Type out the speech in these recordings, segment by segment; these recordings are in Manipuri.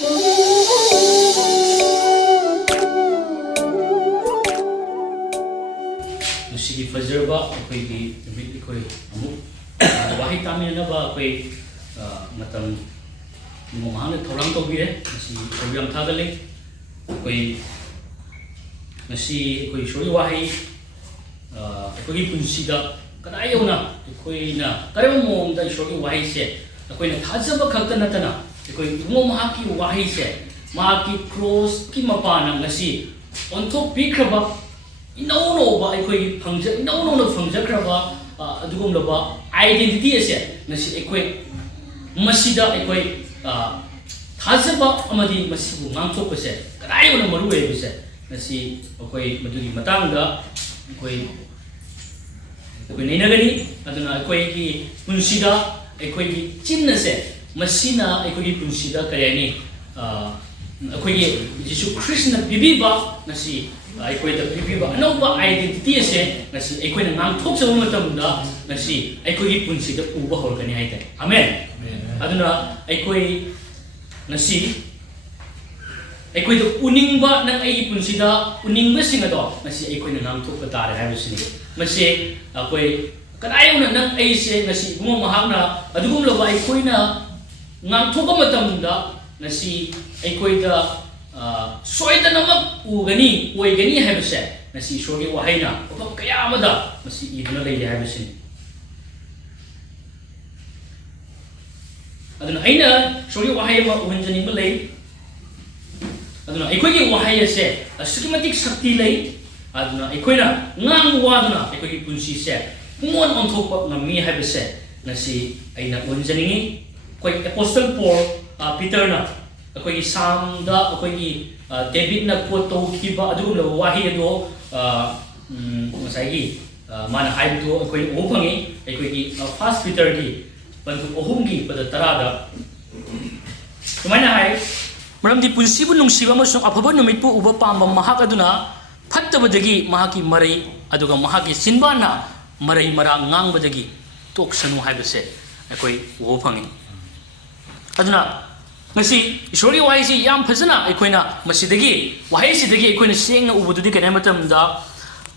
Nungsi fazerba koi di bit koi amu wahai tamin na ba koi matam mo mahana tholang to bire nasi program thagale koi nasi koi shoi wahai koi punsi da kadai yona koi na karem mo da shoi wahai se koi na thajaba khakta na tana koi mo mahaki wahai se mahaki cross ki mapana nasi onthok pikraba no ba ekoi phangja no phangja kraba adugum loba identity ase nasi ekoi masida ekoi thajaba amadi masibu ngangthok ase kadai ona maru e bise nasi ekoi madugi matangda ekoi neinagani aduna ekoi ki punsida ekoi ki chinna se masina ekoi ki punsida kayani ekoi ki Jesu Krishna bibiba nasi ekoi da bibiba anoba identity ase nasi ekoi na ngangthok sa matamda nasi ekoi ki punsida uba horkani haite amen aduna ekoi nasi ekoi da uningba nang ai punsida uningba singado nasi ekoi na ngangthok ka tare habisini mase ekoi kadai una nang ai se nasi gumo mahakna adugum loba ekoi na ngangthok matamda nasi ekoi da soida namak ugani oigani habise nasi shogi wahaina opa kaya amada nasi iduna lei habisini aduna aina shogi wahai ma uhanjani ma lei aduna ekoi gi wahai ase askimatik shakti lei aduna ekoi na ngang waduna ekoi gi punsi se mon on thok na mi habise nasi aina uhanjani koi apostle Paul Peter na akoi sam da akoi David na quote kiba adugum la wahi do masai mana hai do akoi opangi akoi first Peter gi bantu ohum gi pada tarada kumana hai maram di punsibu nungsiba masung apaba numit pu uba pamba mahak aduna phattabadagi mahaki marai aduga mahaki sinbana marai mara ngangbadagi toksanu haibase akoi opangi aduna ngasi ishori wahai si yam phajana aikoina masidagi wahai sidagi aikoina sengna ubududi kanai matamda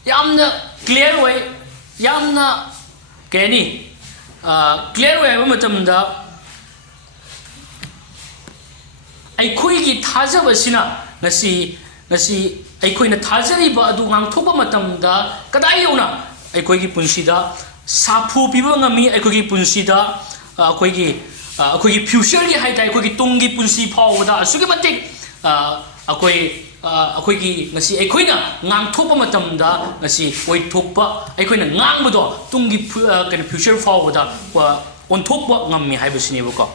yamna clear way yamna kani clear way ba matamda aikoi gi thajaba sina ngasi aikoina thajari ba adu ngangthoba matamda kadai yona aikoi gi punsida sapu piba ngami aikoi gi punsida akoi gi akoi future gi hai tai akoi tungi punsi phawda asugi matik akoi gi ngasi akoi na ngangthopa matamda ngasi oi thokpa akoi na ngangbodo tungi kan future phawda onthokpa ngammi haibasini bako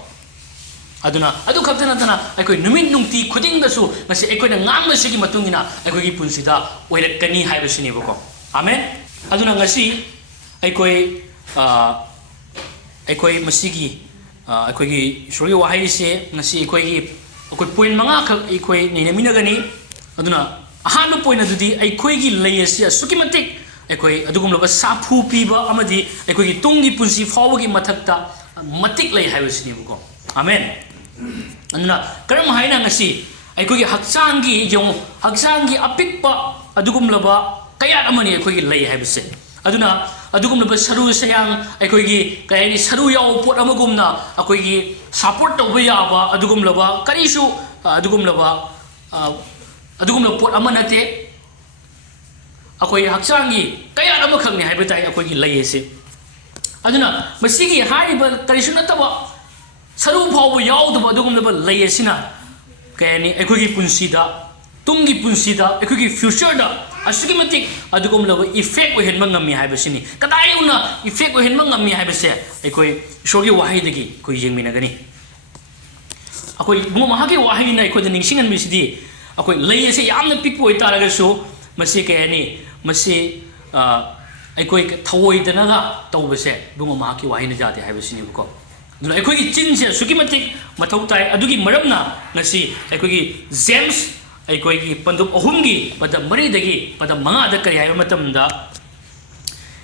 aduna adu khaptana tana akoi numin nungti khuding da su ngasi akoi na ngangmasigi matungina akoi gi punsida oirakani haibasini bako amen aduna ngasi akoi masigi akoi shori wahai se ngasi akoi point manga khak akoi neminaminagani aduna ahanu point adudi akoi gi layasi asukimatik akoi adugum loba sapu piba amadi akoi gi tungi punsi fawagi mathakta matik lay haibasini buko amen aduna karam haina ngasi akoi gi haksangi jong haksangi apikpa adugum loba kayat amani akoi gi lay haibase aduna adugum loba saru sayang akoi gi kayani saru yaw pot amagumna akoi gi support tawba yaba adugum loba karisu adugum loba pot amanate akoi haksangi kayat amakhangni haibatai akoi gi layese aduna masigi haiba karisu nataba saru phawba yawdaba adugum loba layesina kayani akoi gi punsida tungi punsida akoi gi future da asugi matik adugum loba effect o henma ngami haibasini kadai una effect o henma ngami haibase akoi shogi wahai dagi koi jengminagani akoi bungo mahagi wahai na akoi da ningsingan misidi akoi layese yamna pikpo itaraga so masi kayani masi akoi thawoi danaga tawbase bungo mahagi wahai na jati haibasini buko duna akoi gi chinse sugi matik mathau tai adugi maramna ngasi akoi gi James akoi gi pandup ohumgi pada mari dagi pada manga da kari hay matamda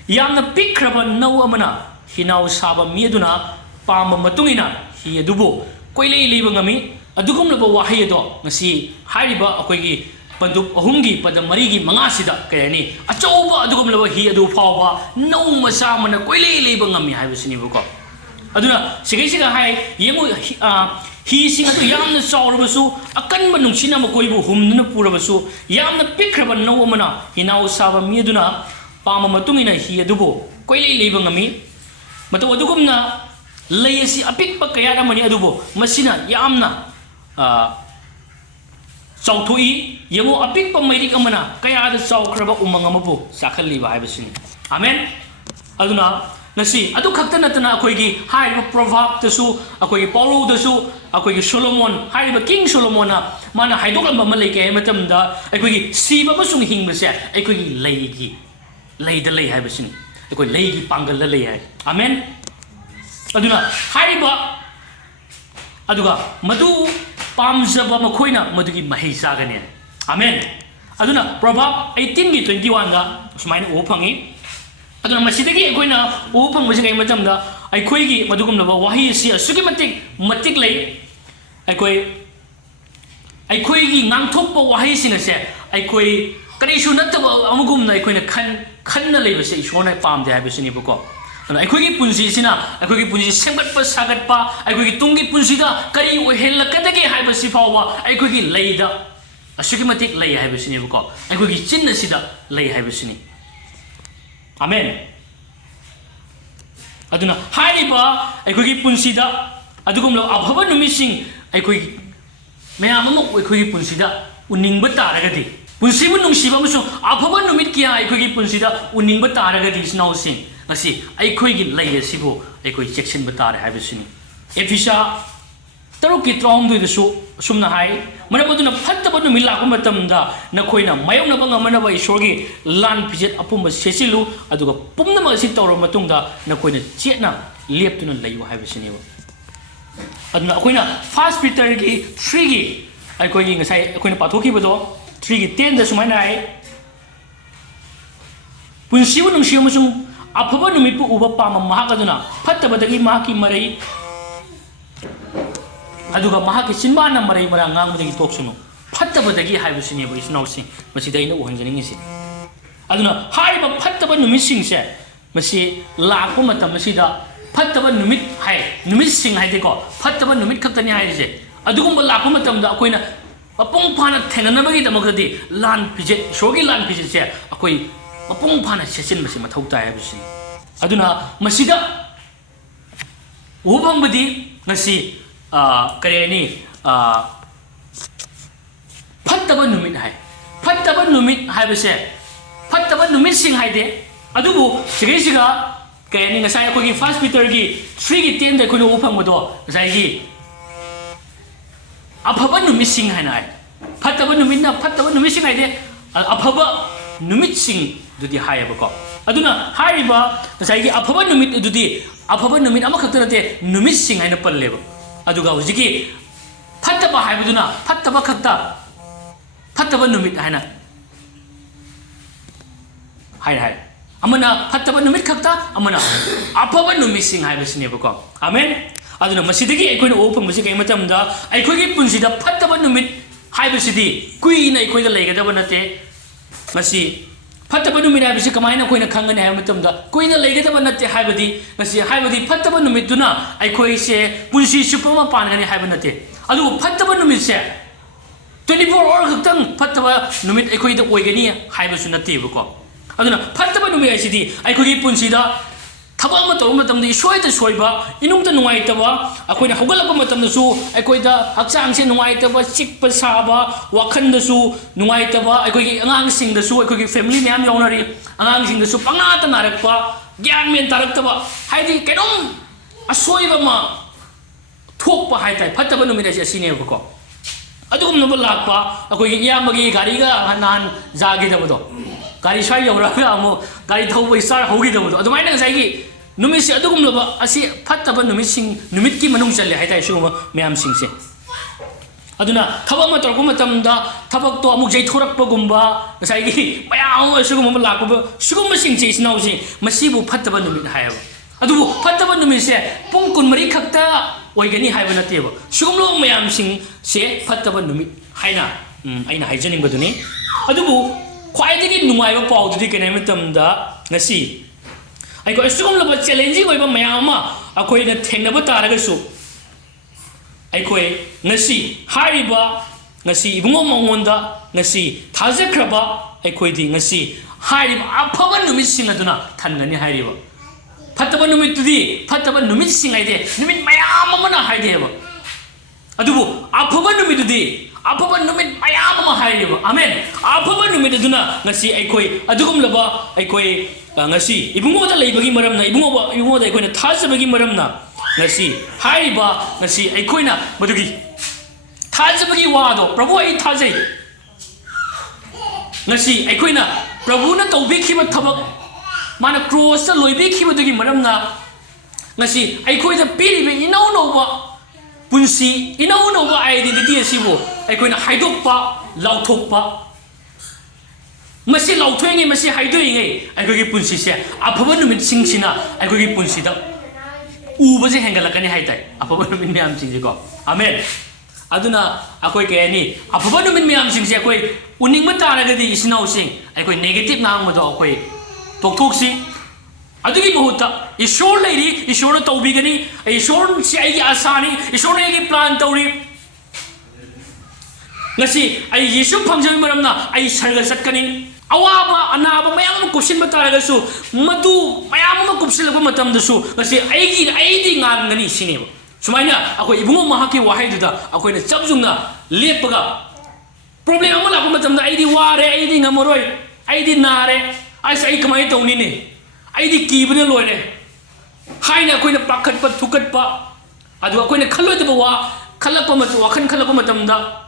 yamna pikraba nau amana hinaw saba mi aduna pamba matungina hi adubo koilei liba ngami ꯑꯗꯨꯒꯨꯝꯂꯕ ꯋꯥꯍꯩ ꯑꯗꯣ ꯉꯁꯤ ꯍꯥꯏꯔꯤꯕ ꯑꯩꯈꯣꯏꯒꯤ ꯄꯟꯗꯨꯞ ꯑꯍꯨꯝꯒꯤ ꯄꯗ ꯃꯔꯤꯒꯤ ꯃꯉꯥꯁꯤꯗ ꯀꯩ ꯍꯥꯏꯅꯤ ꯑꯆꯧꯕ ꯑꯗꯨꯒꯨꯝꯂꯕ ꯍꯤ ꯑꯗꯨ ꯐꯥꯎꯕ ꯅꯧ ꯃꯆꯥ ꯑꯃꯅ ꯀꯣꯏꯂꯩ ꯂꯩꯕ ꯉꯝꯃꯤ ꯍꯥꯏꯕꯁꯤꯅꯦꯕꯀꯣ ꯑꯗꯨꯅ ꯁꯤꯒꯩꯁꯤꯒ ꯍꯥꯏ ꯌꯦꯡꯉꯨ ꯍꯤꯁꯤꯡ ꯑꯗꯨ ꯌꯥꯝꯅ ꯆꯥꯎꯔꯕꯁꯨ ꯑꯀꯟꯕ ꯅꯨꯡꯁꯤꯠꯅ ꯃꯈꯣꯏꯕꯨ ꯍꯨꯝꯗꯨꯅ ꯄꯨꯔꯕꯁꯨ ꯌꯥꯝꯅ ꯄꯤꯛꯈ꯭ꯔꯕ ꯅꯧ ꯑꯃꯅ ꯍꯤꯅꯥꯎ ꯁꯥꯕ ꯃꯤ ꯑꯗꯨꯅ ꯄꯥꯝꯕ ꯃꯇꯨꯡ ꯏꯟꯅ ꯍꯤ ꯑꯗꯨꯕꯨ ꯀꯣꯏꯂꯩ ꯂꯩꯕ ꯉꯝꯃꯤ ꯃꯇꯧ ꯑꯗꯨꯒꯨꯝꯅ ꯂꯩ ꯑꯁꯤ ꯑꯄꯤꯛꯄ ꯀꯌꯥ ꯑꯃꯅꯤ ꯑꯗꯨꯕꯨ ꯃꯁꯤꯅ ꯌꯥꯝꯅ ꯆꯥꯎꯊꯣꯛꯏ ꯌꯦꯡꯉꯨ ꯑꯄꯤꯛꯄ ꯃꯩꯔꯤꯛ ꯑꯃꯅ ꯀꯌꯥꯗ ꯆꯥꯎꯈ꯭ꯔꯕ ꯎꯃꯪ ꯑꯃꯕꯨ ꯆꯥꯛꯍꯜꯂꯤꯕ ꯍꯥꯏꯕꯁꯤꯅꯤ ꯑꯃꯦꯟ ꯑꯗꯨꯅ ꯉꯁꯤ ꯑꯗꯨ ꯈꯛꯇ ꯅꯠꯇꯅ ꯑꯩꯈꯣꯏꯒꯤ ꯍꯥꯏꯔꯤꯕ ꯄ꯭ꯔꯣꯚꯥꯕꯇꯁꯨ ꯑꯩꯈꯣꯏꯒꯤ ꯄꯥꯎꯔꯧꯗꯁꯨ ꯑꯩꯈꯣꯏꯒꯤ ꯁꯣꯂꯣꯃꯣꯟ ꯍꯥꯏꯔꯤꯕ ꯀꯤꯡ ꯁꯣꯂꯣꯃꯣꯟꯅ ꯃꯥꯅ ꯍꯥꯏꯗꯣꯛꯂꯝꯕ ꯑꯃ ꯂꯩ ꯀꯩ ꯍꯥꯏꯕ ꯃꯇꯝꯗ ꯑꯩꯈꯣꯏꯒꯤ ꯁꯤꯕ ꯑꯃꯁꯨꯡ ꯍꯤꯡꯕꯁꯦ ꯑꯩꯈꯣꯏꯒꯤ ꯂꯩꯒꯤ ꯂꯩꯗ ꯂꯩ ꯍꯥꯏꯕꯁꯤꯅꯤ ꯑꯩꯈꯣꯏ ꯂꯩꯒꯤ ꯄꯥꯡꯒꯜꯗ ꯂꯩ ꯍꯥꯏ ꯑꯃꯦꯟ ꯑꯗꯨꯅ ꯍꯥꯏꯔꯤꯕ ꯑꯗꯨꯒ ꯃꯗꯨ ꯄꯥꯝꯖꯕ ꯃꯈꯣꯏꯅ ꯃꯗꯨꯒꯤ ꯃꯍꯩ ꯆꯥꯒꯅꯤ ꯑꯃꯦꯟ ꯑꯗꯨꯅ ꯄ꯭ꯔꯣꯚꯥꯕ 18ꯒꯤ 21ꯗ ꯁꯨꯃꯥꯏꯅ ꯎꯕ ꯐꯪꯉꯤ ꯑꯗꯨꯅ ꯃꯁꯤꯗꯒꯤ ꯑꯩꯈꯣꯏꯅ ꯎꯕ ꯐꯪꯕꯁꯤ ꯀꯩ ꯃꯇꯝꯗ ꯑꯩꯈꯣꯏꯒꯤ ꯃꯗꯨꯒꯨꯝꯂꯕ ꯋꯥꯍꯩ ꯑꯁꯤ ꯑꯁꯨꯛꯀꯤ ꯃꯇꯤꯛ ꯂꯩ ꯑꯩꯈꯣꯏꯒꯤ ꯉꯥꯡꯊꯣꯛꯄ ꯋꯥꯍꯩꯁꯤꯡ ꯑꯁꯦ ꯑꯩꯈꯣꯏ ꯀꯔꯤꯁꯨ ꯅꯠꯇꯕ ꯑꯃꯒꯨꯝꯅ ꯑꯩꯈꯣꯏꯅ ꯈꯟꯅ ꯂꯩꯕꯁꯦ ꯏꯁꯣꯔꯅ ꯄꯥꯝꯗꯦ ꯍꯥꯏꯕꯁꯤꯅꯦꯕꯀꯣ ꯑꯗꯨꯅ ꯑꯩꯈꯣꯏꯒꯤ ꯄꯨꯟꯁꯤꯁꯤꯅ ꯑꯩꯈꯣꯏꯒꯤ ꯄꯨꯟꯁꯤ ꯁꯦꯝꯒꯠꯄ ꯁꯥꯒꯠꯄ ꯑꯩꯈꯣꯏꯒꯤ ꯇꯨꯡꯒꯤ ꯄꯨꯟꯁꯤꯗ ꯀꯔꯤ ꯑꯣꯏꯍꯜꯂꯛꯀꯗꯒꯦ ꯍꯥꯏꯕꯁꯤ ꯐꯥꯎꯕ ꯑꯩꯈꯣꯏꯒꯤ ꯂꯩꯗ ꯑꯁꯨꯛꯀꯤ ꯃꯇꯤꯛ ꯂꯩ ꯍꯥꯏꯕꯁꯤꯅꯦꯕꯀோ ꯑꯩꯈꯣꯏꯒꯤ ꯆꯤꯟ ꯑꯁꯤꯗ ꯂꯩ ꯍꯥꯏꯕꯁꯤꯅꯤ ꯑꯃꯦꯟ ꯑꯗꯨꯅ ꯍꯥꯏꯔꯤꯕ ꯑꯩꯈꯣꯏꯒꯤ ꯄꯨꯟꯁꯤꯗ ꯑꯗꯨꯒꯨꯝꯂꯕ ꯑꯐꯕ ꯅꯨꯃꯤꯠꯁꯤꯡ ꯑꯩꯈꯣꯏꯒꯤ ꯃꯌꯥꯝ ꯑꯃ ꯑꯩꯈꯣꯏꯒꯤ ꯄꯨꯟꯁꯤꯗ ꯎꯅꯤꯡꯕ ꯇꯥꯔꯒꯗꯤ ꯄꯨꯟꯁꯤꯕꯨ ꯅꯨꯡꯁꯤꯕ ꯑꯃꯁꯨꯡ ꯑꯐꯕ ꯅꯨꯃꯤꯠ ꯀꯌꯥ ꯑꯩꯈꯣꯏꯒꯤ ꯄꯨꯟꯁꯤꯗ ꯎꯅꯤꯡꯕ ꯇꯥꯔꯒꯗꯤ ꯏꯆꯤꯟꯅꯥꯎꯁꯤꯡ ꯉꯁꯤ ꯑꯩꯈꯣꯏꯒꯤ ꯂꯩ ꯑꯁꯤꯕꯨ ꯑꯩꯈꯣꯏ ꯆꯦꯛꯁꯤꯟꯕ ꯇꯥꯔꯦ ꯍꯥꯏꯕꯁꯤꯅꯤ ꯑꯦꯐꯤꯁꯥ 3:13ꯗꯁꯨ ꯑꯁꯨꯝꯅ ꯍꯥꯏ ꯃꯔꯝ ꯑꯗꯨꯅ ꯐꯠꯇꯕ ꯅꯨꯃꯤꯠ ꯂꯥꯛꯄ ꯃꯇꯝꯗ ꯅꯈꯣꯏꯅ ꯃꯥꯌꯣꯛꯅꯕ ꯉꯝꯅꯕ ꯏꯁꯣꯔꯒꯤ ꯂꯥꯟ ꯐꯤꯖꯦꯠ ꯑꯄꯨꯝꯕ ꯁꯦꯠꯆꯤꯜꯂꯨ ꯑꯗꯨꯒ ꯄꯨꯝꯅꯃꯛ ꯑꯁꯤ ꯇꯧꯔꯕ ꯃꯇꯨꯡꯗ ꯅꯈꯣꯏꯅ ꯆꯦꯠꯅ ꯂꯦꯞꯇꯨꯅ ꯂꯩꯌꯨ ꯍꯥꯏꯕꯁꯤꯅꯦꯕ ꯑꯗꯨꯅ ꯑꯩꯈꯣꯏꯅ 1 Peterꯒꯤ 3ꯒꯤ ꯑꯩꯈꯣꯏꯒꯤ ꯉꯁꯥꯏ ꯑꯩꯈꯣꯏꯅ ꯄꯥꯊꯣꯛꯈꯤꯕꯗꯣ 3ꯒꯤ 10ꯗ ꯁꯨꯃꯥꯏꯅ ꯍꯥꯏ ꯄꯨꯟꯁꯤꯕꯨ ꯅꯨꯡꯁꯤꯕ ꯑꯃꯁꯨꯡ ꯑꯐꯕ ꯅꯨꯃꯤꯠꯄꯨ ꯎꯕ ꯄꯥꯝꯕ ꯃꯍꯥꯛ ꯑꯗꯨꯅ ꯐꯠꯇꯕꯗꯒꯤ ꯃꯍꯥꯛꯀꯤ ꯃꯔꯩ ꯑꯗꯨꯒ ꯃꯍꯥꯛꯀꯤ ꯆꯤꯟꯕꯥꯟꯅ ꯃꯔꯩ ꯃꯔꯥꯡ ꯉꯥꯡꯕꯗꯒꯤ ꯇꯣꯛꯁꯅꯨ ꯐꯠꯇꯕꯗꯒꯤ ꯍꯥꯏꯕꯁꯤꯅꯦꯕ ꯏꯆꯤꯟꯅꯥꯎꯁꯤꯡ ꯃꯁꯤꯗ ꯑꯩꯅ ꯎꯍꯟꯖꯅꯤꯡꯉꯤꯁꯤ ꯑꯗꯨꯅ ꯍꯥꯏꯔꯤꯕ ꯐꯠꯇꯕ ꯅꯨꯃꯤꯠꯁꯤꯡꯁꯦ ꯃꯁꯤ ꯂꯥꯛꯄ ꯃꯇꯝ ꯑꯁꯤꯗ ꯐꯠꯇꯕ ꯅꯨꯃꯤꯠ ꯍꯥꯏ ꯅꯨꯃꯤꯠꯁꯤꯡ ꯍꯥꯏꯗꯤꯀꯣ ꯐꯠꯇꯕ ꯅꯨꯃꯤꯠ ꯈꯛꯇꯅꯤ ꯍꯥꯏꯔꯤꯁꯦ ꯑꯗꯨꯒꯨꯝꯕ ꯂꯥꯛꯄ ꯃꯇꯝꯗ ꯑꯩꯈꯣꯏꯅ ꯃꯄꯨꯡ ꯐꯥꯅ ꯊꯦꯡꯅꯅꯕꯒꯤꯗꯃꯛꯇꯗꯤ ꯂꯥꯟ ꯐꯤꯖꯦꯠ ꯏꯁꯣꯔꯒꯤ ꯂꯥꯟ ꯐꯤꯖꯦꯠꯁꯦ ꯑꯩꯈꯣꯏ ꯃꯄꯨꯡ ꯐꯥꯅ ꯁꯦꯠꯆꯤꯟꯕꯁꯤ ꯃꯊꯧ ꯇꯥꯏ ꯍꯥꯏꯕꯁꯤꯅꯤ ꯑꯗꯨꯅ ꯃꯁꯤꯗ ꯎꯕ ꯐꯪꯕꯗꯤ ꯉꯁꯤ ꯀꯔꯤ ꯍꯥꯏꯅꯤ ꯐꯠꯇꯕ ꯅꯨꯃꯤꯠ ꯍꯥꯏ ꯐꯠꯇꯕ ꯅꯨꯃꯤꯠ ꯍꯥꯏꯕꯁꯦ ꯐꯠꯇꯕ नुमितसिंग हाइदे अदुबु सिगैसिगा कैनि ngасai अखोगी 1 Peter gi 3 gi 10 da खोनो उफंगबदो ngасai gi अफबा नुमितसिंग हाइनाय फत्तबा नुमितना फत्तबा नुमितसिंग हाइदे अफबा नुमितसिंग दुदि हायबको अदुना हाइबा ngасai gi अफबा नुमित दुदि अफबा नुमित अमा खक्तनते नुमितसिंग हाइना पल्लेबो अदुगा हुजिकी फत्तबा हाइबदुना फत्तबा खक्ता फत्तबा नुमित हाइना हाय हाय अमना फत्तबा नुमित खक्ता अमना अफबा नुमितसिंग हाइबसिनेबको आमेन अदुना मसिदगी एकोइन ओपन मसि कै मतमदा एकोइगी पुंसिदा फत्तबा नुमित हाइबसिदि कुइना एकोइगा लेगदबा नते मसि फत्तबा नुमित हाइबसि कमाइना कोइना खंगने हाइ मतमदा कुइना लेगदबा नते हाइबदि मसि हाइबदि फत्तबा नुमितुना एकोइसे पुंसि सुपमा पानगने हाइबा नते अदु फत्तबा नुमितसे 24 hours खक्तंग फत्तबा नुमित एकोइदा ओइगनि हाइबसु नतेबको अदुना फत्तबा नुमित आइसिदि एकोइगी पुंसिदा थबा अमा तौर मतमदि सोइदा सोइबा इनुंगदा नुंगाइतबा अखोइना हौगलपा मतमदसु एकोइदा हक्चांगसे नुंगाइतबा चिकपा साबा वाखनदसु नुंगाइतबा एकोइगी अंगांगसिंगदसु एकोइगी फैमिली म्याम यावनारि अंगांगसिंगदसु पंगाता नारकपा ग्यान मेन तारक्तबा हाइदि केनोम असोइबमा थोकपा हाइताइ फत्तबा नुमित आइसि असिनेबको अदुगुमनबा लाकपा अखोइगी इयामगी गारिगा नान जागिदबदो गाड़ी स्वाई यौरागा अमु गाड़ी थौबा स्टार हौगिदबदो अदुमाइना ngसाइगी नुमितसे अदुगुमलबा असि फत्तबा नुमितसिंग नुमितकी मनुंग चले हाइताइ सुगुम म्याम सिंगसे अदुना थबा मा तोरको मतमदा थबक तो अमुक जैथोरकपगुमबा ngसाइगी मयाम सुगुम लाकबा सुगुम सिंगसे इसिनाउसि मसिबु फत्तबा नुमित हायबा अदुबु फत्तबा नुमितसे पुंग 24 खक्ता oigani haiba nateba sugumlo mayam sing se phattaba numit haina aina haijaning baduni adubu khwaidagi nungaiba pawdudi kenai matamda ngasi ai ko sugumlo challenging oiba mayama akoina thengnaba taragasu ai koi ngasi hariba ngasi ibungo mangonda ngasi thajakraba ai koi di ngasi hariba aphaba numit sing aduna thangani hariba phattaba numit tudi phattaba numit sing aide numit mayam amana haideba adubu aphaba numit tudi aphaba numit mayam ama haideba amen aphaba numit aduna ngasi ai koi adugum laba ai koi ngasi ibungo da leibagi maramna ibungo da ai koina thajabagi maramna ngasi hariba ngasi ai koina madugi thajabagi wado prabhu ai thajai ngasi ai koina prabhu na tawbi khiba thabak mana cross ta loibi khiba dugi maramna ngasi ai koida piribe inau noba punsi inau noba identity asibo ai koina haidokpa lauthokpa masi lauthoinge masi haidoinge ai kogi punsi se aphaba numit singsina ai kogi punsi da ubase hengalakani haitai aphaba numit myam singje ko amen aduna akoi ke ani aphaba numit myam singje akoi uning ma taragadi isinau sing ai koi negative nang ma do akoi tokthoksi adugi mahuta ishor leiri ishor tawbigani ishor si ai gi asani ishor ai gi plan tawri ngasi ai yesu phamjami maramna ai sarga satkani awaba anaba mayam kupsin bataragasu madu mayam kupsilaba matamdasu ngasi aidi ngangani sineba sumaina akoi ibungo mahaki wahai duda akoi na chabjungna lepaga problem ama lakpa matamda aidi ware aidi ngamoroi aidi nare asa ai kamai tawni ne aidi kibne loire haina akoi na pakhatpa thukatpa adu akoi na khalodba wa khalapa matu wakhan khalapa matamda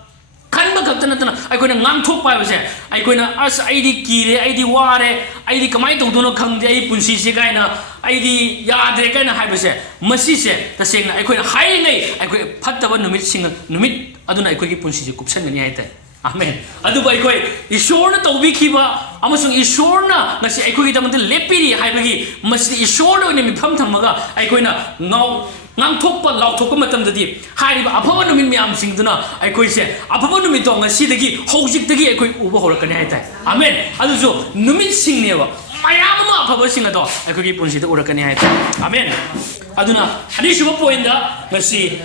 khanba khakta natana akoi na ngangthok pai base akoi na as aidi kire aidi ware aidi kamai tawdono khangde ai punsi se kaina aidi yadre kaina haibase masi se tasengna akoi na haingai akoi phattaba numit sing numit aduna akoi gi punsi se kupsangani haitai amen aduba akoi ishorna tawbi khiba amasung ishorna ngasi akoi gi damante lepiri haibagi masi ishorna ne mi pham thamaga akoi na ngau ngangthokpa lauthokpa matamdadi hariba aphaba numit myam singduna akoi se aphaba numit to ngasi dagi hojik akoi uba horakani haitai amen adujo numit singneba mayam ma aphaba sing ado akoi gi punsi da urakani haitai amen aduna ani shuba point da ngasi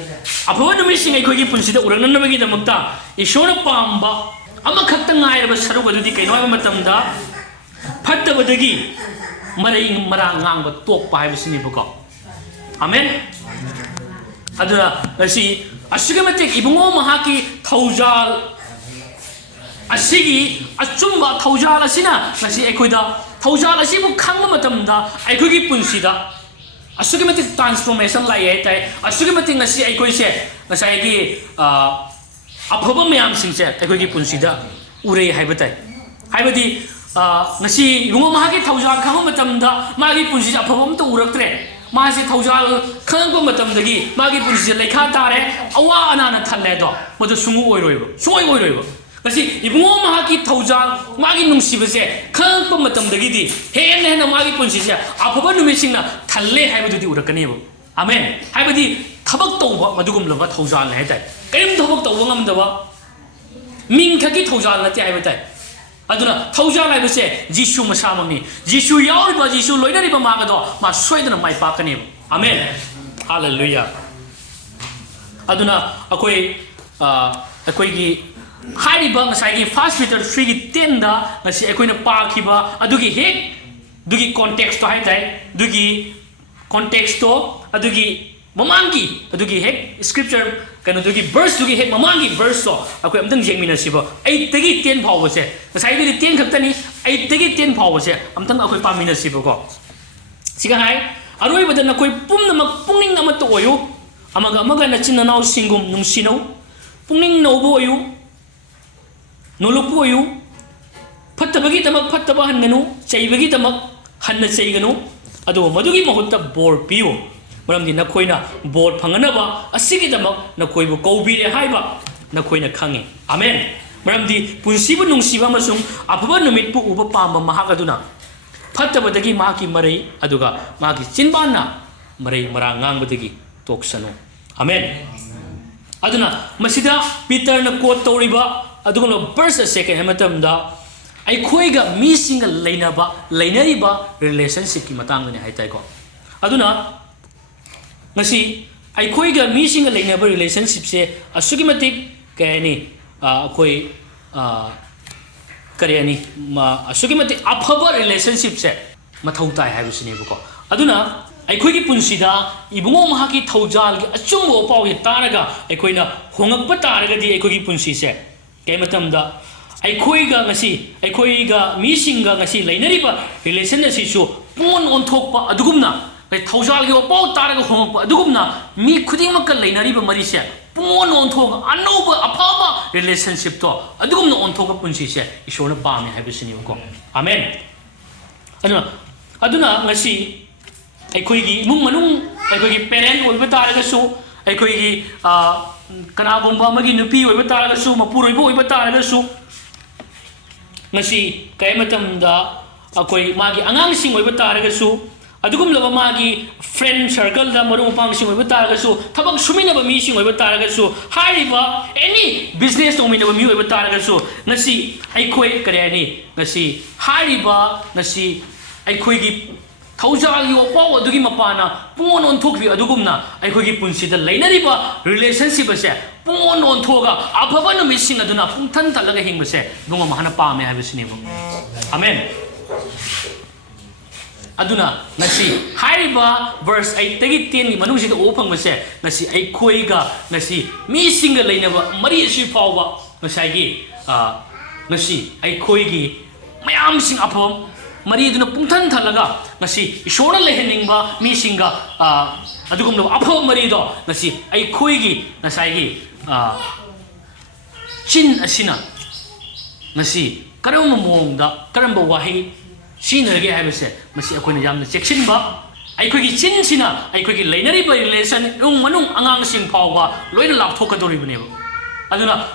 aphaba numit sing akoi gi punsi da uraknanabagi damakta ishona pamba ama khakta ngairaba sarug adudi kaino ba matamda phattabadagi marai marang ngangba tokpa haibasini bako amen aduna ngasi asugamatek ibungo mahaki thaujal asigi achumba thaujal asina ngasi ekoida thaujal asibu khangma matamda aikogi punsida asugamatek transformation lai tai asugamatek ngasi aikoise ngasai gi aphaba mayam singse aikogi punsida urei haibatai haibadi ngasi ibungo mahaki thaujal khangma matamda magi punsida aphaba amta uraktre मासे थौजाल खंगब मतमदगी मागी पुलिस लेखा तारे अवा अनाना थल्ले दो मदु सुंगु ओइरोइबो सोइ ओइरोइबो गसी इबुंगो मागी थौजाल मागी नुंसिबसे खंगब मतमदगी दी हेन हेन मागी पुलिस अफब नुमिसिंगना थल्ले हाइबदुदी उरकनेबो आमेन हाइबदी थबक तौबा मदुगुम लबा थौजाल हेताइ कयम थबक तौबा ngमदबा Ming खकी थौजाल नति हाइबताइ aduna thauja lai base jisu masamangni jisu yauriba jisu loinariba magado ma soidana mai pakani amen hallelujah aduna akoi gi hariba ngasai gi 1 Peter 3 gi 10 da ngasi akoina pakhiba adugi hek dugi context to hai dai dugi context to adugi mamangi adugi hek scripture kana dugi verse dugi hek mamangi verse so akoi amtang jengmina sibo 8 tagi 10 phaw base ngasai gi 10 khaktani 8 tagi 10 phaw base amtang akoi pamina sibo ko siga hai aroi badana koi pumna mak pungning na to oyu amaga na chinna naw singum nungsi no pungning no bo oyu nolopu oyu phattabagi tamak phattaba hanganu chaibagi tamak hanna chaiganu adu madugi mahutta bor piu maramdi nakoina bor phanganaba asigi damak nakoibu kaubire haiba nakoina khangi amen maramdi punsibu nungsiba masung apaba numit pu uba pamba mahagaduna phattabadagi maki marai aduga maki chinbana marai marang ngangbadagi toksanu Amen. Aduna masida Peter na quote toriba adugno verse second hematamda aikhoiga mi singa lainariba relationship ki matang ne haitai ko aduna ngasi aikhoiga mi singa lainaba relationship se asugi matik kani akoi kariani ma asugi matik afaba relationship se mathau tai haibusini ko aduna aikhoigi punsida ibungo mahaki thaujal gi achumbo paw hi taraga aikhoina hongakpa taragadi aikhoigi punsi se kematamda aikhoiga ngasi aikhoiga misinga ngasi lainariba relation asi su pon onthokpa adugumna thaujal gi paw taraga hongakpa adugumna mi khudingmakka lainariba mari se pon onthok anoba afaba relationship to adugumna onthokpa punsi se ishorna pami haibusini ko amen aduna ngasi aikhoigi imung manung aikhoigi parent oiba taragasu aikhoigi kanagumba magi nupi oiba taragasu mapuroiba oiba taragasu ngasi kay matamda akoi magi angangsing oiba taragasu adugumlaba magi friend circle da marung pangsing oiba taragasu thabak suminaba mi sing oiba taragasu hariba any business ominaba mi oiba taragasu ngasi aikhoi kareni ngasi hariba ngasi aikhoigi Thaujal yo paw adugi mapana pon on thokbi adugumna aikhogi punsida lainariba relationship ase pon on thoga afaba no missing aduna pungthan talaga hingbase bunga mahana pame habisini bo amen aduna nasi hariba verse 8 tagi 10 ni manung sida o phangbase nasi aikhoiga nasi missing lainaba mari si pawba ngasai nasi aikhoigi mayam sing afam Mari iduna pungthan thalaga ngasi ishora leheningba mi singa adugumno apho mari do ngasi ai khoigi nasai gi chin asina ngasi karam mongda karamba wahi sinarge haibase masi akoina yamna section ba ai khoigi chin sina ai khoigi lainari ba relation ung manung angang sing phawwa loina lapthokadori bane aduna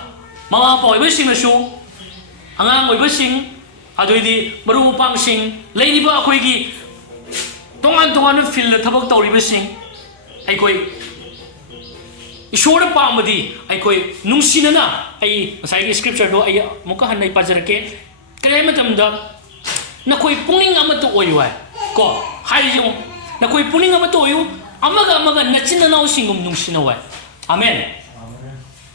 mama pawai sing na su angang oi ba sing adoidi maru pang sing leiniba akoigi tongan fil la thabak tawriba sing aikoi ishora pamadi aikoi nungsinana ai asai scripture do ai muka hanai pajarke kare matamda nakoi punging amato oywa ko haiyo nakoi punging amato oyu amaga nachina naw singum nungsina wa amen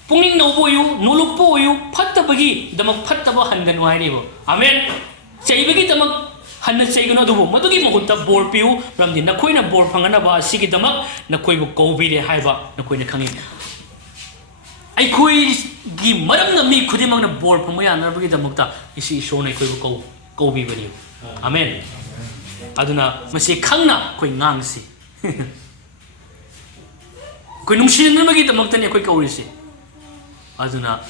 Punging na uboyu, nulupo uyu, patabagi, damak pataba handan wahinibo. Amen. Saibagi damak handan saigano dubo. Madugi magunta bor piu, ramdi nakoi na bor pangana ba sigi damak nakoi bu kaubire haiba nakoi na kangi. Ay koi gi maram na mi khudimang na bor pamaya na bagi damak ta isi iso na koi bu kaubi bani. Amen. Aduna masi kangna koi ngangsi. Koi nungsin na bagi damak ta ni koi kaurisi. Aduna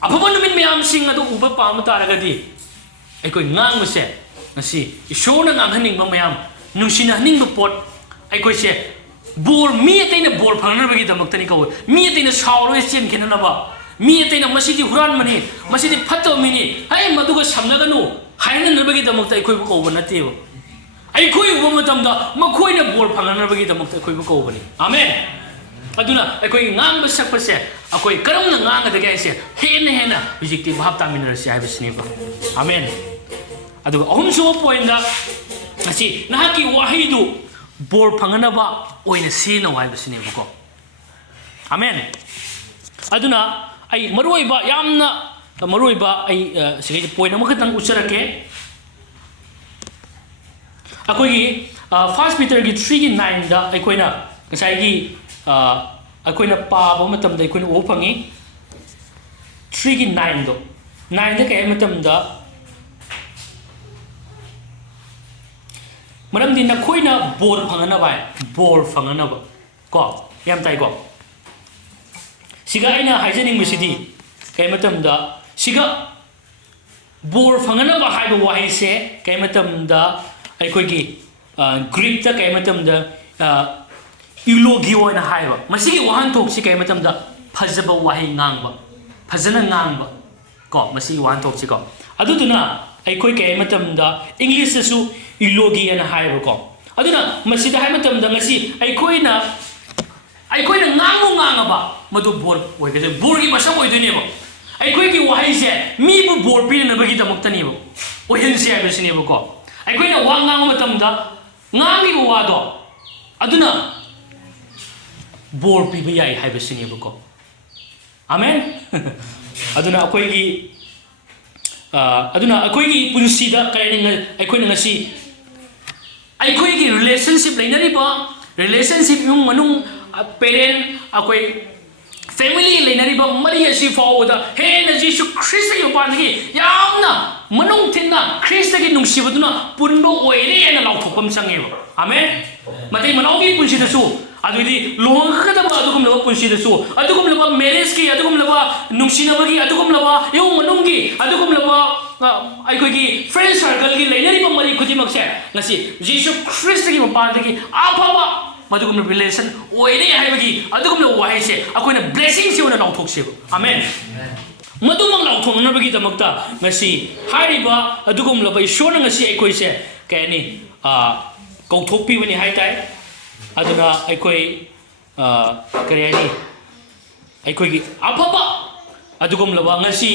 apaba numin mayam sing ado uba pam taragadi aikoi ngang mase ngasi ishona nganghaning ba mayam nungsina haning ba pot aikoi se bor mi ataina bor phangna bagi damak tani kaw mi ataina sauro chen khinana ba mi ataina masidi huran mani masidi phatto mini hai maduga samnaganu haina nabagi damak ta aikoi bu kaw banate ba aikoi uba matamda makoina bor phangna bagi damak ta aikoi bu kaw bani amen aduna aikoi ngang ba sakpase akoi karamna ngang da gaise hena bijikti bhab ta minar se habisni ba amen adu ahumso point da asi nahaki wahidu bor phangana ba oina sina wa habisni ba ko amen aduna ai maroi ba yamna maroi ba ai sigi point amakatang usarake akoi 1 Peter gi 3:9 da aikoina kasai gi akoina paaba matamda akoina o phangi 3:9 do 9 da kay matamda maram din na khoina bor phangana ba bor phangana ba ko yam tai ko siga ina haijening misidi kay matamda siga bor phangana ba haiba wahi se kay matamda aikoigi Greek ta kay matamda eulogy oina haiba masigi wahan thoksi kay matamda phajaba wahi ngangba phajana ngangba ko masigi wahan thoksi ko aduduna aikoi kay matamda English su eulogy ana haiba ko aduna masida hai matamda ngasi aikoi na ꯑꯩꯈꯣꯏꯅ ꯉꯥꯡꯕ ꯉꯥꯡꯉꯕ ꯃꯗꯨ ꯕꯣꯔ ꯑꯣꯏꯒꯗꯣꯏ ꯕꯣꯔꯒꯤ ꯃꯁꯛ ꯑꯣꯏꯗꯣꯏꯅꯦꯕ ꯑꯩꯈꯣꯏꯒꯤ ꯋꯥꯍꯩꯁꯦ ꯃꯤꯕꯨ ꯕꯣꯔ ꯄꯤꯅꯅꯕꯒꯤꯗꯃꯛꯇꯅꯦꯕ ꯑꯣꯏꯍꯟꯁꯦ ꯍꯥꯏꯕꯁꯤꯅꯦꯕꯀꯣ ꯑꯩꯈꯣꯏꯅ ꯋꯥ ꯉꯥꯡꯕ ꯃꯇꯝꯗ ꯉꯥꯡꯉꯤꯕ ꯋꯥꯗꯣ ꯑꯗꯨꯅ ꯕꯣꯔ ꯄꯤꯕ ꯌꯥꯏ ꯍꯥꯏꯕꯁꯤꯅꯦꯕꯀꯣ 아멘 aduna akoigi punsida kaina aikoina ngasi aikoigi relationship lainariba relationship yung manung parent akoi family lainariba mari asi fawda he na Jesus Christ yo pangi yamna manung thinna Christ gi nungsibaduna punbo oire na lauthopam sangeba amen matai manogi punsida su adudi lohangkadaba adugum laba punsida su adugum laba marriage ki adugum laba nungsinabagi adugum laba yung manunggi adugum laba aikogi friend circle gi lainariba mari khudimakse ngasi Jesus Christ gi mapandagi afaba madugum relation oire haibagi adugum lo waise akoina blessing se ona lauthokse amen madumang lauthongnabagi damakta ngasi hariba adugum laba ishona ngasi aikoise kaini kauthokpi bani haitai aduna aikoi kariyani aikoigi afaba adugum laba ngasi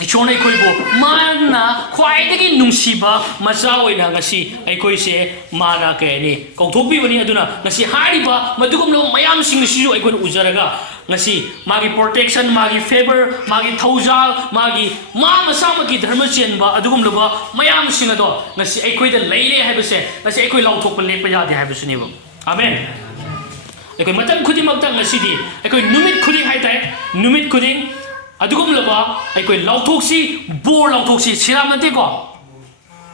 ichona ikoibo mana khwaidagi nungsiba macha oina ngasi aikoise mana kaini kauthokpi bani aduna ngasi hariba madugum laba mayam sing sisu aikoi ujaraga ngasi magi protection magi favor magi thaujal magi masama gi dharma chenba adugum laba mayam sing ado ngasi aikoi da leire haibase ngasi aikoi lauthokpa lepa yade haibasune ba amen aikoi matam khuding makta ngasi di aikoi numit khuding haitai numit khuding adugum laba aikoi lauthoksi bor lauthoksi siramante ko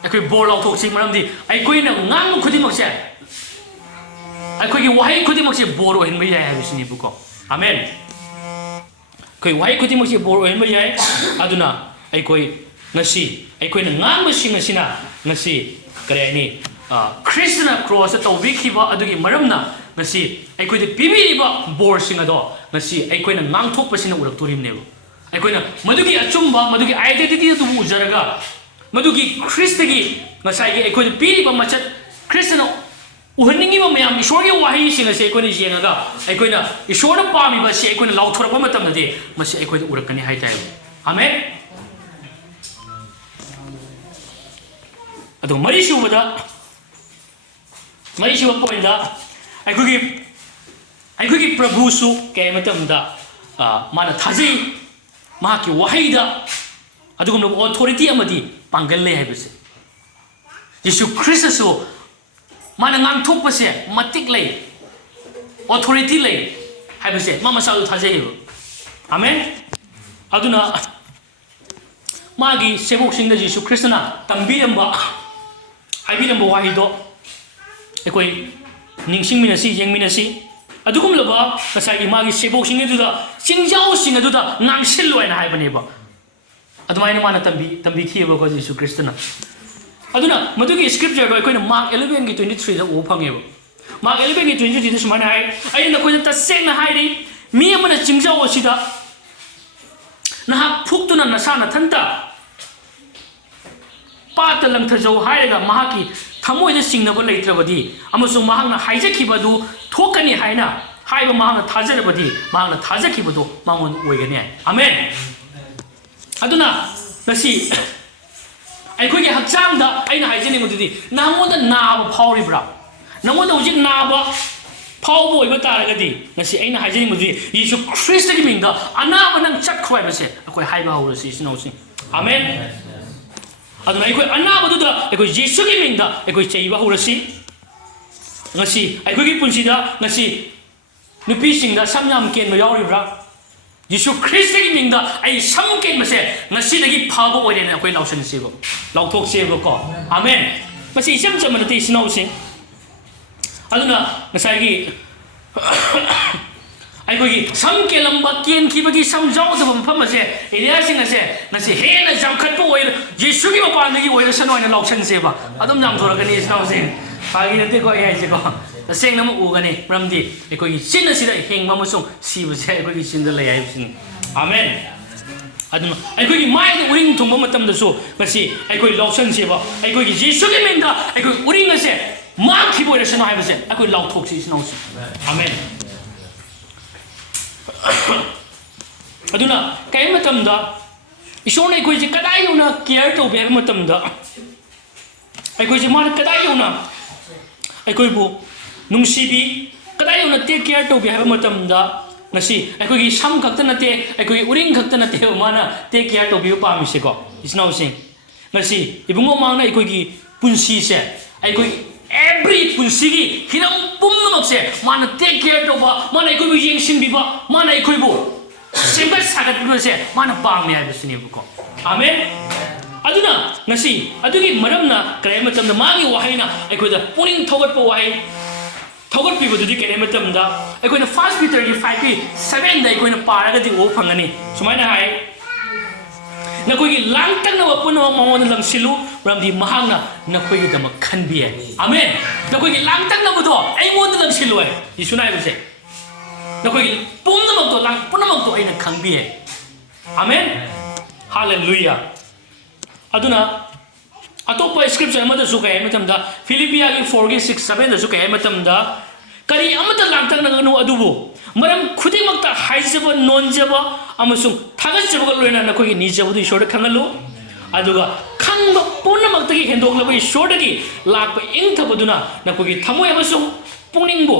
aikoi bor lauthoksi maramdi aikoi na ngang khuding makse aikoi gi wahai khuding makse bor ohin mai yai habisini buko amen koi wahai khuding makse bor ohin mai yai aduna aikoi ngasi aikoi na ngang masing asina ngasi kareni Krishna cross tawbikhiba adugi maramna ngasi aikoi de pibiriba bor singado ngasi aikoi na ngang thokpasina urakturimnebo aikoina madugi achumba madugi identity tu ujaraga madugi Christagi ngasai aikoina piriba machat Christano uhaningi ba mayam ishorgi wahi singa se aikoina jengaga aikoina ishorna pami ba se aikoina lauthorpa matam de masi aikoina urakani haitai amen adu marisubada point da aikogi prabhu su ke matam da mana thajai mahaki wahida adugum authority amadi pangalle haibase Jesus Christ so mana ngang thokpase matik lei authority lei haibase mama salu thajai amen aduna magi sebok singda Jesus Christ na tambiramba haibiramba wahido ekoi ningsingminasi yengminasi adugum laba kasai magi sebok sing edu da singjao sing edu da ngangsil loina haibane ba adumaina mana tambi khiba ko Jesus Christ na aduna madugi scripture ko koina Mark 11:23 da o phange ba Mark 11:23 da sumana hai aina ko ta seng na hairi mi amana singjao sida na phuktuna nasana thanta pata langthajau hairaga mahaki thamoi da singnaba leitrabadi amasung mahangna haijakibadu thokani haina haiba mahangna thajarabadi mahangna thajakibadu mangon oigani amen aduna nasi aikogi hakchangda aina haijani mududi nangonda naaba phawribra nangonda hojik naaba phawbo oiba taragadi nasi aina haijani mududi Jesus Christ gi mingda anaba nang chakkhwai base akoi haiba hawrasi sinausi amen aduna aikoi anabaduda aikoi Jesus gi mingda aikoi cheiba hawrasi ngasi aikogi punsida ngasi nupi singda samyam kenba yauribra Jesus Christ gi mingda ai sam kenbase ngasi dagi phaba oirena akoi lausan sebo lauthok sebo ko amen masi isam chamana te sinausi aduna ngasai gi aikogi sam kelamba ken khibagi sam jawda pham ase area sing ase ngasi hena jamkhatpo oir Jesus gi mapandagi oir sanoina lausan seba adum jam thorakani sinausi pagi nate ko ai se ko seng nam ugani ramdi ekoi sin asida hengma masung sibuse ekoi sin da lay ai sin amen adum ekoi mai de uring thungba matam da so ngasi ekoi lausan seba ekoi Jesus gi menda ekoi uring ase ꯃꯥꯡꯈꯤꯕ ꯑꯣꯏꯔꯁꯅꯨ ꯍꯥꯏꯕꯁꯦ ꯑꯩꯈꯣꯏ ꯂꯥꯎꯊꯣꯛꯁꯤ ꯏꯆꯤꯟꯅꯥꯎꯁꯤ ꯑꯃꯦꯟ ꯑꯗꯨꯅ ꯀꯩ ꯃꯇꯝꯗ ꯏꯁꯣꯔꯅ ꯑꯩꯈꯣꯏꯁꯦ ꯀꯗꯥꯏ ꯌꯧꯅ ꯀꯦꯌꯔ ꯇꯧꯕꯤ ꯍꯥꯏꯕ ꯃꯇꯝꯗ ꯑꯩꯈꯣꯏꯁꯦ ꯃꯥꯅ ꯀꯗꯥꯏ ꯌꯧꯅ ꯑꯩꯈꯣꯏꯕꯨ ꯅꯨꯡꯁꯤꯕꯤ ꯀꯗꯥꯏ ꯌꯧꯅ ꯇꯦꯛ ꯀꯦꯌꯔ ꯇꯧꯕꯤ ꯍꯥꯏꯕ ꯃꯇꯝꯗ ꯉꯁꯤ ꯑꯩꯈꯣꯏꯒꯤ ꯁꯝ ꯈꯛꯇ ꯅꯠꯇꯦ ꯑꯩꯈꯣꯏꯒꯤ ꯎꯔꯤꯡ ꯈꯛꯇ ꯅꯠꯇꯦꯕ ꯃꯥꯅ ꯇꯦꯛ ꯀꯦꯌꯔ ꯇꯧꯕꯤꯕ ꯄꯥꯝꯃꯤꯁꯦꯀꯣ ꯏꯆꯤꯟꯅꯥꯎꯁꯤꯡ ꯉꯁꯤ ꯏꯕꯨꯡꯉꯣ ꯃꯥꯡꯅ ꯑꯩꯈꯣꯏꯒꯤ ꯄꯨꯟꯁꯤꯁꯦ ꯑꯩꯈꯣꯏ every ꯄꯨꯟꯁꯤꯒꯤ ꯍꯤꯔꯝ ꯄꯨꯝꯅꯃꯛꯁꯦ ꯃꯥꯅ ꯇꯦꯛ ꯀꯦꯌꯔ ꯇꯧꯕ ꯃꯥꯅ ꯑꯩꯈꯣꯏꯕꯨ ꯌꯦꯡꯁꯤꯟꯕꯤꯕ ꯃꯥꯅ ꯑꯩꯈꯣꯏꯕꯨ ꯁꯦꯝꯒꯠ ꯁꯥꯒꯠꯄꯤꯕꯁꯦ ꯃꯥꯅ ꯄꯥꯝꯃꯤ ꯍꯥꯏꯕꯁꯤꯅꯦꯕꯀꯣ amen aduna ngasi adugi maramna kare matamda magi wahayna aikoida puning thogat pa wahay thogat pi bodudi kare matamda aikoina first Peter gi 5 ki 7 da aikoina paraga di o phangani sumaina hai nakoi gi langtang na wapuno mawon langsilu ramdi mahangna nakoi gi dama khanbi hai amen nakoi gi langtang na bodo ai mon langsilu hai isuna hai bose nakoi gi pumna mak to lang puna mak to aina khangbi hai amen hallelujah aduna atopa scripture amada su kay matamda Philippians 4:6 7 da su kay matamda kari amata langtang naganu adubu maram khudimakta haijaba nonjaba amasung thagajaba loina nakoi ni jabu ishor khangalu aduga khangba punamakta gi hendoglaba ishor gi lakpa ingthabaduna nakoi thamoi amasung puningbo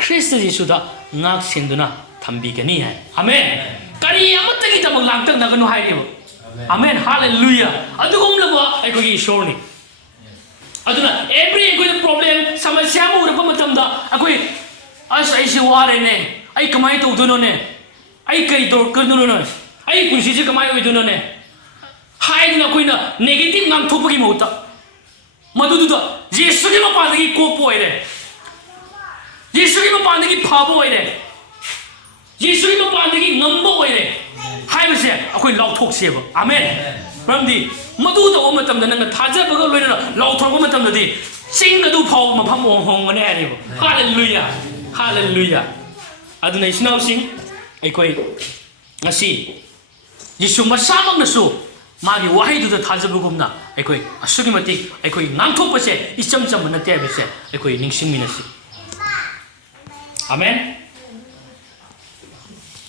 Christ Jesuda ngak senduna thambigani hai amen kari amata gi tamang langtang naganu hairibo amen hallelujah adugum laba aikogi ishorni aduna every aikogi problem samasya mu urapa matamda akoi as aisi ware ne ai kamai tawduno ne ai kai dor kanuno ne ai punsi je kamai oiduno ne haidna koina negative ngam thopagi mauta madududa yesu gi mapadagi kopo oire yesu gi mapadagi phabo oire yesu gi mapadagi ngambo oire haibase akoi lauthokseba amen ramdi madu to matamda nanga thajabaga loina lauthorba matamda di sing adu phau mafam hongane aribo hallelujah hallelujah aduna isnau sing aikoi ngasi yesu masamang nasu magi wahai du thajabugumna aikoi asugi mati aikoi ngangthopase icham cham na te base aikoi ningsing minasi amen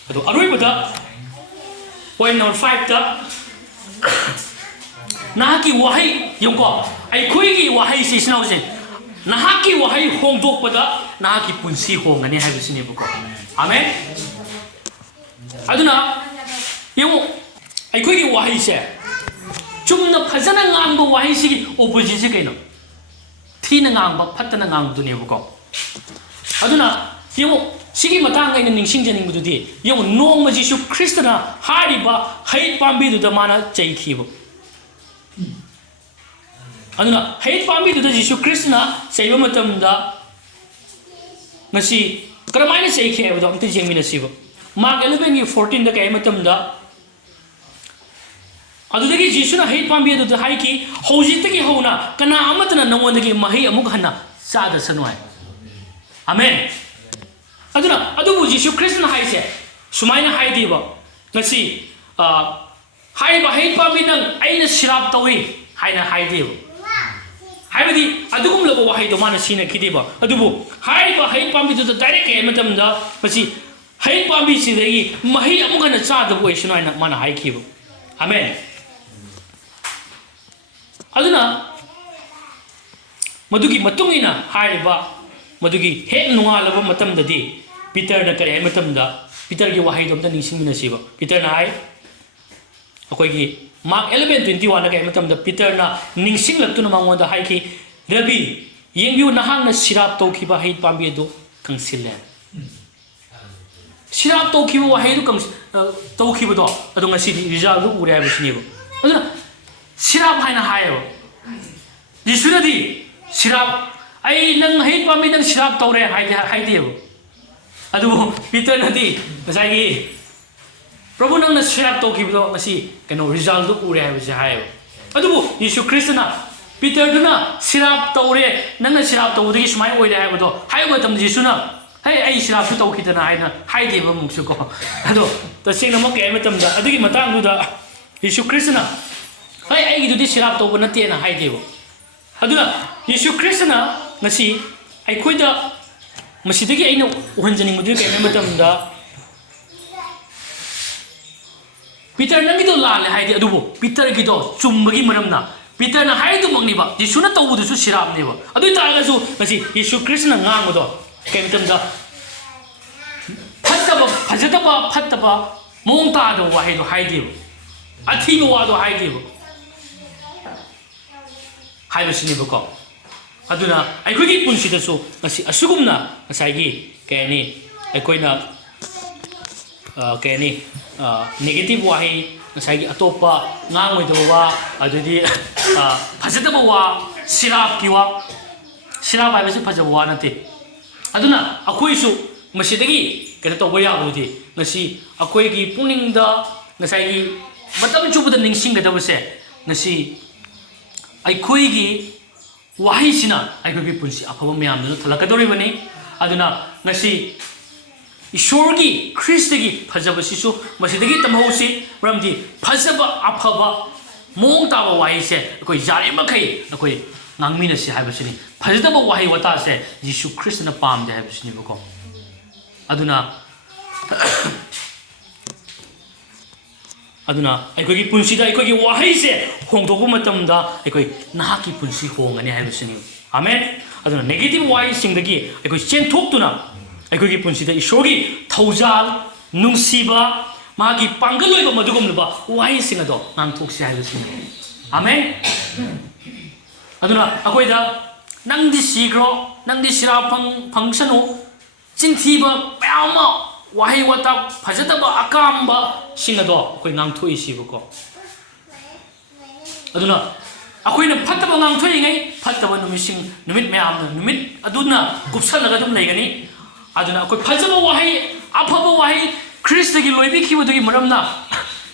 adu aroi bada point number 5 ta nahaki wahai yongko ai khoigi wahai si sinau se nahaki wahai hongdok pada nahaki punsi hongani haibisini buko amen aduna yong ai khoigi wahai se chumna phajana ngangbo wahai si opposite kaino thina ngangba phatana ngangdune buko aduna yong sigi matang aina ningsing janing bududi yong nongma Jesu Kristna hariba hate pambi du da mana chaikhibo aduna hate pambi du da Jesu Kristna saiba matamda ngasi karamaina chaikhe budo amte jengmina sibo Mark 11:14 da kay matamda adudagi Jesu na hate pambi du da haiki hojitagi hona kana amatna nongondagi mahi amuk hana sada sanwai amen aduna adubu Jesu Kristna haise sumaina haidiba ngasi haiba haipa binang aina sirap tawi haina haidiba haibadi adugum labo wahaido mana sina kidiba adubu haiba haipa bi to direct ke matamda ngasi haipa bi sidagi mahi amugana chada boy sunaina mana haikibo amen aduna madugi matungina haiba madugi hek nungalaba matamdadi Peter na kare matamda Peter gi wahai domda ningsingmina siba Peter na ai akoi gi Mark 11:21 na kare matamda Peter na ningsing laktuna mangonda hai ki Rabi yengbiu nahang na sirap tawkhiba hait pambi do kangsilen sirap tawkhiba wahai do kang tawkhiba do adu ngasi result do ure hai bisni bo adu sirap haina hayo Jesu di sirap ai nang hait pambi nang sirap tawre hai dio adu Peter nadi masagi Prabhu nang na sirap tawkhiba do ngasi kano result do ure hai bisi hayo adu Jesu Kristna Peter duna sirap tawre nang na sirap tawdagi sumai oire hai bodo hayo matam Jesu na hey ai sirap su tawkhidana haina haide ba muksu ko adu tasing namak kay matam da adugi matang du da Jesu Kristna hey ai gi du sirap tawba na te na haide bo aduna Jesu Kristna ngasi aikoi da masidagi aina uhanjaning mudu kai matamda Peter nangido lale haidi adubo Peter gido chumbagi maramna Peter na haidu magniba Jisuna tawudu su sirab niba adu taraga su ngasi Yesu Krishna ngangodo kai matamda phattaba phajataba phattaba mongta do wahaido haidiba athiba wado haidiba haibasiniba ko aduna aikoi punsida su ngasi asugumna ngasai kayani aikoina kayani negative wahi ngasai atopa ngangoi do wa adudi phajataba wa sirap kiwa sirap haibasi phajaba wa nate aduna akoi su masidagi kana to boya budi ngasi akoi gi puningda ngasai matam chubada ningsing gadaba se ngasi aikoi gi wahi sina aikoi gi punsi afaba myam nu thalakadori bani aduna ngasi ishorgi kristagi phajaba sisu masidagi tamhausi ramdi phajaba afaba mong tawa wahi se akoi jari makai akoi ngangmina si haibasini phajaba wahi wata se Yesu Krishna pam de haibasini bako aduna aikoi gi punsi da aikoi gi wahi se hongdobu matamda aikoi nahaki punsi hongani haibasini amen aduna negative wahi singdagi aikoi chenthoktuna aikoi gi punsi da ishogi thaujal nungsiba magi pangaloiba madugumluba wahi singado ngangthoksi haibasini amen aduna akoi da nangdi sigro nangdi sira pangsanu chintiba pama wahi wata phajataba akamba singado akoi ngangthoi sibuko aduna akoina phattaba ngangthoi ngai phattaba numit mayamna numit aduna kupsalaga dum leigani aduna akoi phajaba wahi afaba wahi kristagi loibi khibudagi maramna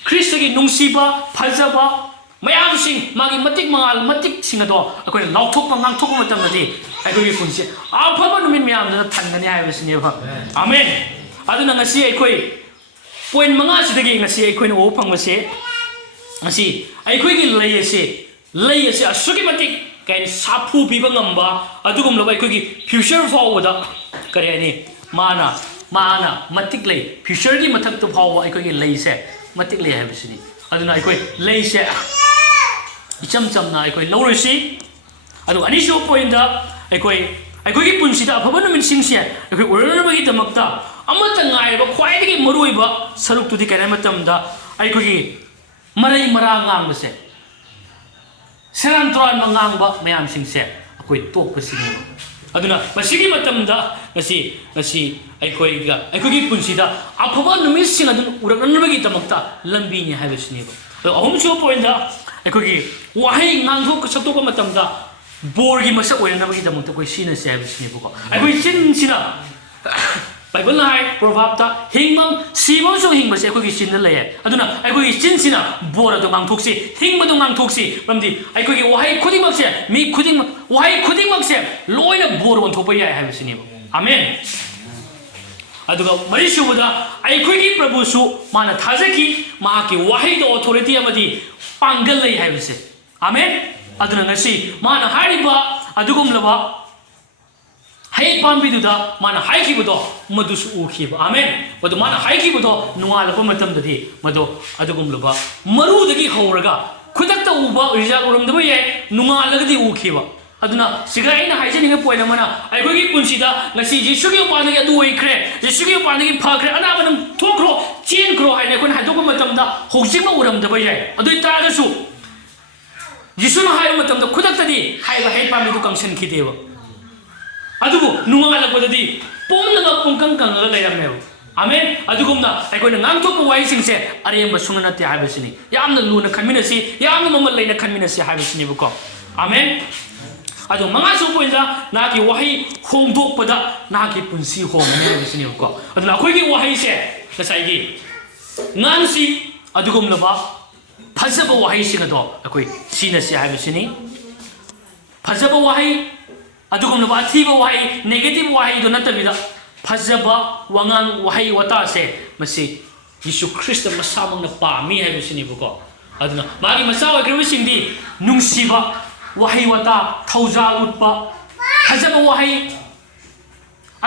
kristagi nungsiba phajaba mayam sing magi matik mangal matik singado akoi lauthok ngangthok matamnadi akoi punsi afaba numit mayamna thangani haibasini ba amen aduna ngasi aikoi point manga sidagi ngasi aikoi no phangmase ngasi aikoi gi layase asugi matik kain sapu biba ngamba adugum lobai aikoi gi future forward kare ani mana matik lay future gi mathak to forward aikoi gi layse matik lay habisini aduna aikoi layse icham chamna aikoi lawrisi adu ani so point da aikoi gi punsida afaba numin singse aikoi urunabagi damakta amata ngaiba khwaidagi maruiba saruk tudi kana matamda aikoi marai mara ngangbase seran tran mangangba mayam singse akoi tokpasini aduna masigi matamda ngasi aikoi gi punsida afaba numis sing adun uraknabagi damakta lambi ni habasini ba ahum so point da aikoi gi wahi ngangthok satok matamda borgi masak oyanabagi damakta koi sina se habasini ba aikoi chin sina Bible hai proverb hingmang simang so hingmase akoi gi chin lay aduna akoi gi chin sina bora do ngangthoksi hingma do ngangthoksi ramdi akoi gi wahai khuding makse mi khuding wahai khuding makse loina bor on thopa ya habasini amen aduga mari shubuda akoi gi prabhu su mana thajaki ma ki wahai do authority amadi pangal lay habase amen aduna ngasi mana hariba adugum laba hai pambiduda mana haikibudo madusu ukhiba amen madu mana haikibudo nuala pa matamdadi madu adugumluba marudagi hauraga khudakta uba result uramdaba ye nungalagadi ukhiba aduna siga ina haijeninga poina mana aigogi punsida ngasi jisugi upanagi adu oikre jisugi upanagi phakre anabanam thokro chen kro haine kon hadokba matamda hojima uramdaba ye adu tarasu jisuna hayo matamda khudaktadi haiba hai pambidu kangsen khideba adugo nungalakbadadi pomnaga pungkangkanga layramnebu amen adugumna aikoi ngangthokpa wai singse aremba sungna te habasini yamna luna khanminasi yamna mamal leina khanminasi habasini buko amen adu manga so poinda naki wahi hongdokpada naki punsi hongane habasini buko aduna akoi gi wahi se kasai gi ngansi adugumna ba phajaba wahi singado akoi sinasi habasini phajaba wahi adugum laba athiba wahi negative wahi do natabida phajaba wangang wahi wata se masi Yesu Krishna masamang na pami habisini buko aduna magi masawa krimi singdi nungsiba wahi wata thauja utpa ꯐꯖꯕ ꯋꯥꯍꯩ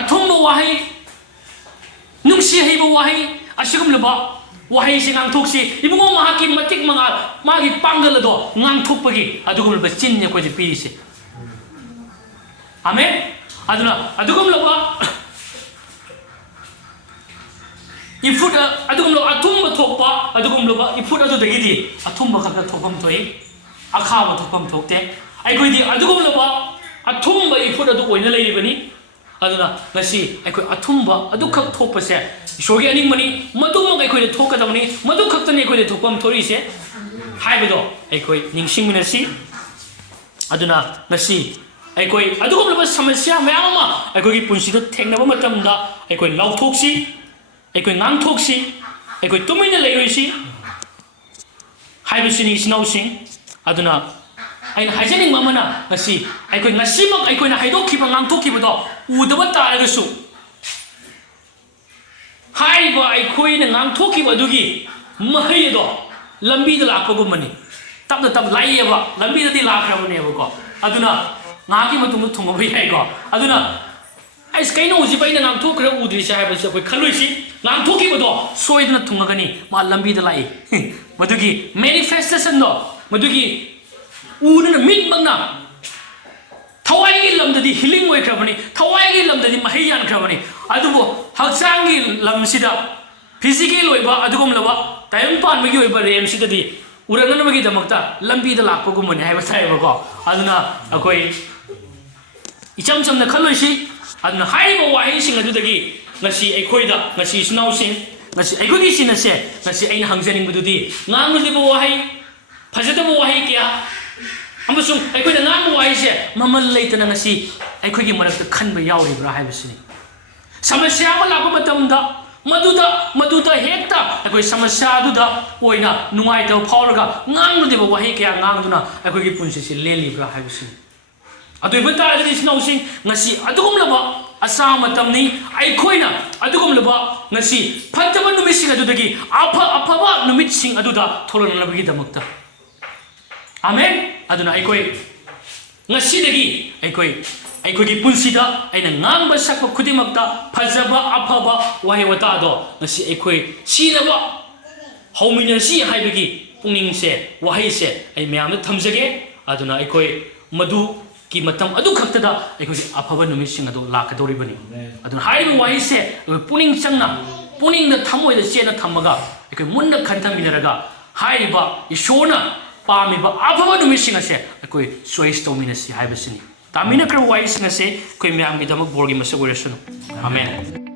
ꯑꯊꯨꯝꯕ ꯋꯥꯍꯩ ꯅꯨꯡꯁꯤ ꯍꯩꯕ ꯋꯥꯍꯩ ꯑꯁꯤꯒꯨꯝꯂꯕ ꯋꯥꯍꯩꯁꯤ ꯉꯥꯡꯊꯣꯛꯁꯤ ꯏꯕꯨꯡꯉꯣ ꯃꯍꯥꯛꯀꯤ ꯃꯇꯤꯛ ꯃꯉꯥꯜ ꯃꯥꯒꯤ ꯄꯥꯡꯒꯜ ꯑꯗꯣ ꯉꯥꯡꯊꯣꯛꯄꯒꯤ ꯑꯗꯨꯒꯨꯝꯂꯕ ꯆꯤꯟꯅꯤ ꯑꯩꯈꯣꯏꯗ ꯄꯤꯔꯤꯁꯤ 아멘 aduna adugumlaba ifut adugumlo athumba thokpa adugumlaba ifut adudagidi athumba khakka thokpam thoi akhaba thokpam thokte aikhoi di adugumlaba athumba ifut adu oina leiribani aduna ngasi aikhoi athumba adu khak thokpase isogi aning mani maduma aikhoi thokadawni madu khaktani aikhoi thokpam thori se haibedo aikhoi ningsing minasi aduna ngasi aikhoi adugumlaba samasya mayam ama aikhoi gi punsi do thengnaba matamda aikhoi lauthoksi aikhoi ngangthoksi aikhoi tumina leiroisi haibisini sinausing aduna aina hajani mamana ngasi aikhoi ngasimak aikhoi na haidokhiba ngangthokhiba udaba taragasu haiba aikhoi na ngangthokhiba adugi mahai do lambi da lakpagumani tapna tap laieba lambi da di lakrabane ko aduna ngaki matung thunga bai ai ko aduna ai skaino uji bai na ngam thok kra udri sa hai ba koi khaloi si ngam thoki ba do soidna thunga gani ma lambi da lai madugi manifestation do madugi una mit mangna thawai gi lam da di healing oi khabani thawai gi lam da di mahai yan khabani adubo haksang gi lam sida physical oi ba adugum laba tayam pan gi oi ba rem sida di urangana magi damakta lambi da lakpa gum mani hai ba sai ba ko aduna akoi icham chamna khalloisi aduna haiba wahai sing adudagi ngasi aikhoida ngasi snausin ngasi aikhogi sinase ngasi aina hangjaning bududi ngamliba wahai phajadaba wahai kya amasung aikhoida ngam wahai se mamal leitana ngasi aikhogi marakta khanba yauribra haibasini samasya ma lakpa matamda maduda hekta aikoi samasya aduda oina nungai taw phauraga ngamliba wahai kya ngangduna aikhogi punsi si lelibra haibasini adoi bata adri snausin ngasi adugumlaba asama tamni aikhoina adugumlaba ngasi phataba numising adudagi aphaba numitsing aduda tholanabagi damakta amen aduna aikoi ngasi dagi aikoi punsida aina ngangba sakpa khudimakta phajaba aphaba wahi wata do ngasi aikoi sinaba hauminasi haibagi pungningse wahi se ai mayamna thamjage aduna aikoi madu ki matam adu khaktada aikoi aphaba numising adu lakadoribani aduna haibu wahi se puning changna puning da thamoi da chena thamaga aikoi munna khanthaminaraga haiba ishona pamiba aphaba numising ase aikoi choice tominasi haibasini tamina kra wahi sing ase koi myam gi damak borgi masa oresunu amen